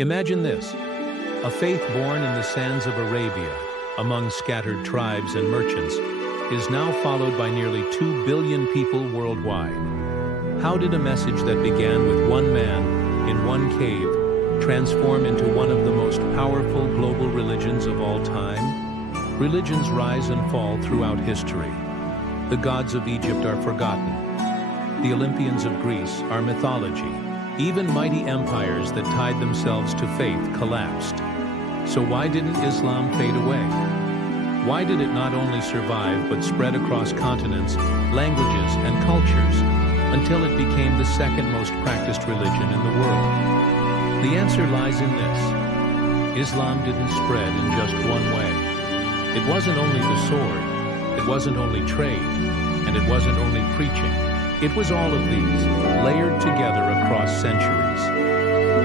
Imagine this, a faith born in the sands of Arabia, among scattered tribes and merchants, is now followed by nearly 2 billion people worldwide. How did a message that began with one man in one cave transform into one of the most powerful global religions of all time? Religions rise and fall throughout history. The gods of Egypt are forgotten. The Olympians of Greece are mythology. Even mighty empires that tied themselves to faith collapsed. So why didn't Islam fade away? Why did it not only survive but spread across continents, languages, and cultures until it became the second most practiced religion in the world? The answer lies in this. Islam didn't spread in just one way. It wasn't only the sword, it wasn't only trade, and it wasn't only preaching. It was all of these, layered together across centuries.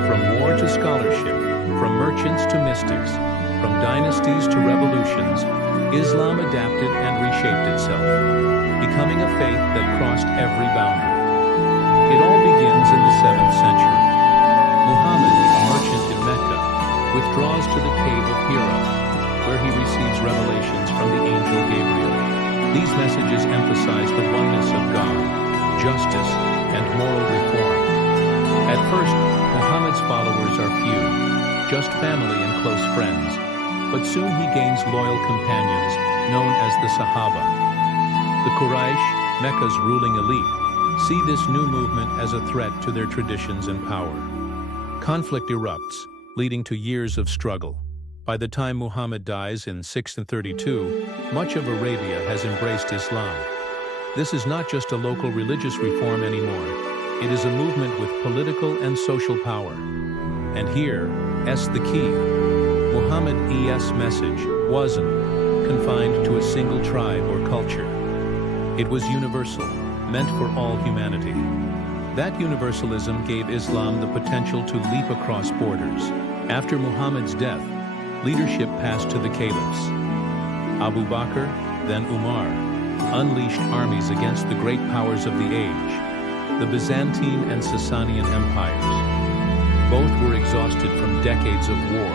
From war to scholarship, from merchants to mystics, from dynasties to revolutions, Islam adapted and reshaped itself, becoming a faith that crossed every boundary. It all begins in the 7th century. Muhammad, a merchant in Mecca, withdraws to the cave of Hira, where he receives revelations from the angel Gabriel. These messages emphasize the oneness of God, justice, and moral reform. At first, Muhammad's followers are few, just family and close friends, but soon he gains loyal companions known as the Sahaba. The Quraysh, Mecca's ruling elite, see this new movement as a threat to their traditions and power. Conflict erupts, leading to years of struggle. By the time Muhammad dies in 632, much of Arabia has embraced Islam. This is not just a local religious reform anymore. It is a movement with political and social power. And here's the key. Muhammad's message wasn't confined to a single tribe or culture. It was universal, meant for all humanity. That universalism gave Islam the potential to leap across borders. After Muhammad's death, leadership passed to the caliphs. Abu Bakr, then Umar, unleashed armies against the great powers of the age, the Byzantine and Sasanian empires. Both were exhausted from decades of war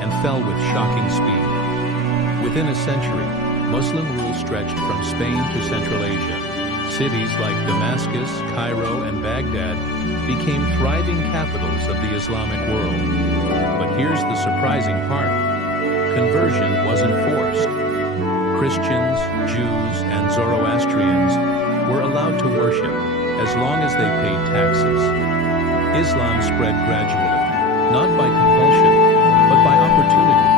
and fell with shocking speed. Within a century, Muslim rule stretched from Spain to Central Asia. Cities like Damascus, Cairo, and Baghdad became thriving capitals of the Islamic world. But here's the surprising part. Conversion wasn't forced. Christians, Jews, and Zoroastrians were allowed to worship as long as they paid taxes. Islam spread gradually, not by compulsion, but by opportunity.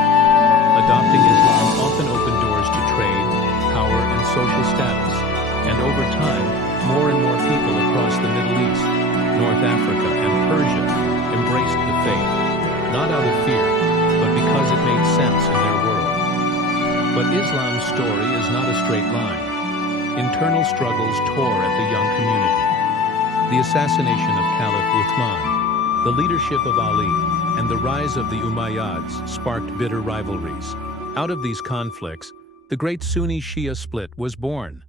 Adopting Islam often opened doors to trade, power, and social status. And over time, more and more people across the Middle East, North Africa, and Persia embraced the faith, not out of fear, but because it made sense in their world. But Islam's story is not a straight line. Internal struggles tore at the young community. The assassination of Caliph Uthman, the leadership of Ali, and the rise of the Umayyads sparked bitter rivalries. Out of these conflicts, the great Sunni-Shia split was born,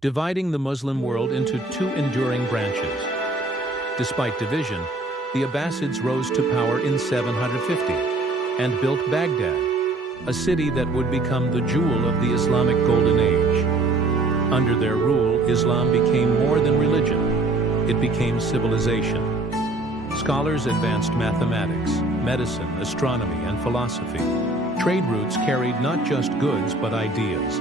dividing the Muslim world into two enduring branches. Despite division, the Abbasids rose to power in 750 and built Baghdad, a city that would become the jewel of the Islamic Golden Age. Under their rule, Islam became more than religion. It became civilization. Scholars advanced mathematics, medicine, astronomy, and philosophy. Trade routes carried not just goods but ideas,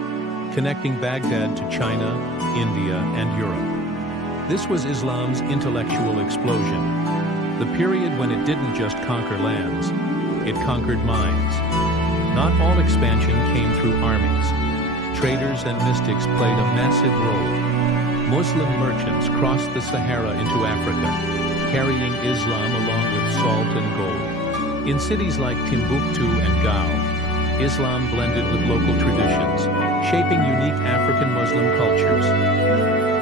connecting Baghdad to China, India, and Europe. This was Islam's intellectual explosion, the period when it didn't just conquer lands, it conquered minds. Not all expansion came through armies. Traders and mystics played a massive role. Muslim merchants crossed the Sahara into Africa, carrying Islam along with salt and gold. In cities like Timbuktu and Gao, Islam blended with local traditions, shaping unique African Muslim cultures.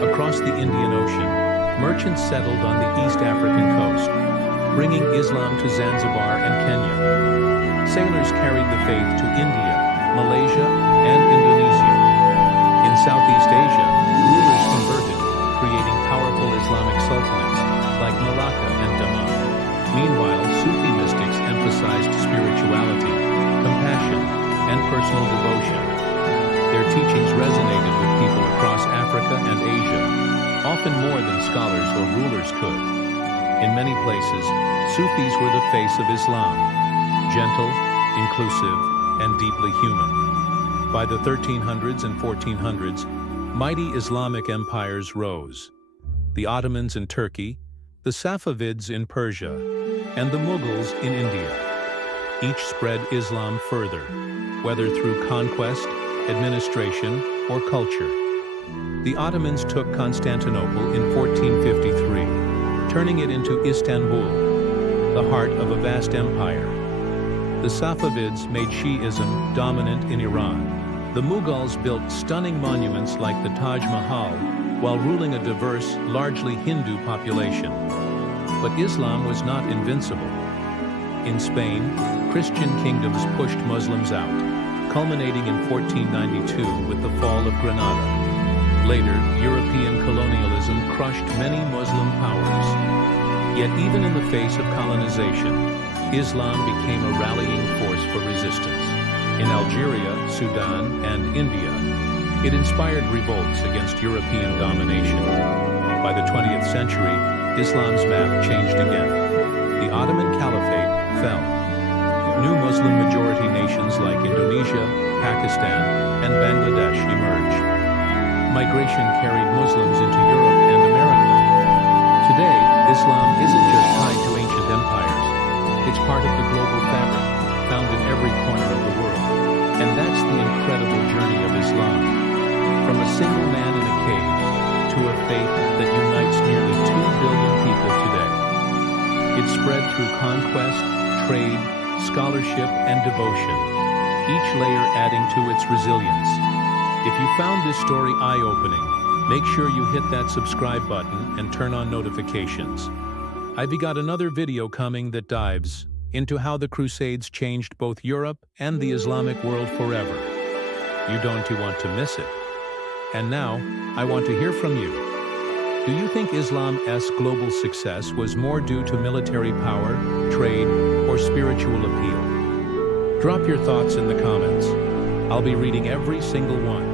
Across the Indian Ocean, merchants settled on the East African coast, bringing Islam to Zanzibar and Kenya. Sailors carried the faith to India, Malaysia, and Indonesia. In Southeast Asia, rulers converted, creating powerful Islamic sultanates like Malacca and Daman. Meanwhile, Sufi mystics emphasized spirituality, compassion, and personal devotion. Their teachings resonated with people across Africa and Asia, often more than scholars or rulers could. In many places, Sufis were the face of Islam, gentle, inclusive, and deeply human. By the 1300s and 1400s, mighty Islamic empires rose. The Ottomans in Turkey, the Safavids in Persia, and the Mughals in India. Each spread Islam further, whether through conquest, administration, or culture. The Ottomans took Constantinople in 1453, turning it into Istanbul, the heart of a vast empire. The Safavids made Shi'ism dominant in Iran. The Mughals built stunning monuments like the Taj Mahal while ruling a diverse, largely Hindu population. But Islam was not invincible. In Spain, Christian kingdoms pushed Muslims out, culminating in 1492 with the fall of Granada. Later, European colonialism crushed many Muslim powers. Yet even in the face of colonization, Islam became a rallying force for resistance. In Algeria, Sudan, and India, it inspired revolts against European domination. By the 20th century, Islam's map changed again. The Ottoman Caliphate fell. New Muslim-majority nations like Indonesia, Pakistan, and Bangladesh emerged. Migration carried Muslims into Europe and America. Today, Islam isn't just tied to ancient empires. It's part of the global fabric, found in every corner of the world. And that's the incredible journey of Islam. From a single man in a cave to a faith that unites nearly 2 billion people today. It spread through conquest, trade, scholarship, and devotion, each layer adding to its resilience. If you found this story eye-opening, make sure you hit that subscribe button and turn on notifications. I've got another video coming that dives into how the Crusades changed both Europe and the Islamic world forever. You don't want to miss it. And now, I want to hear from you. Do you think Islam's global success was more due to military power, trade, or spiritual appeal? Drop your thoughts in the comments. I'll be reading every single one.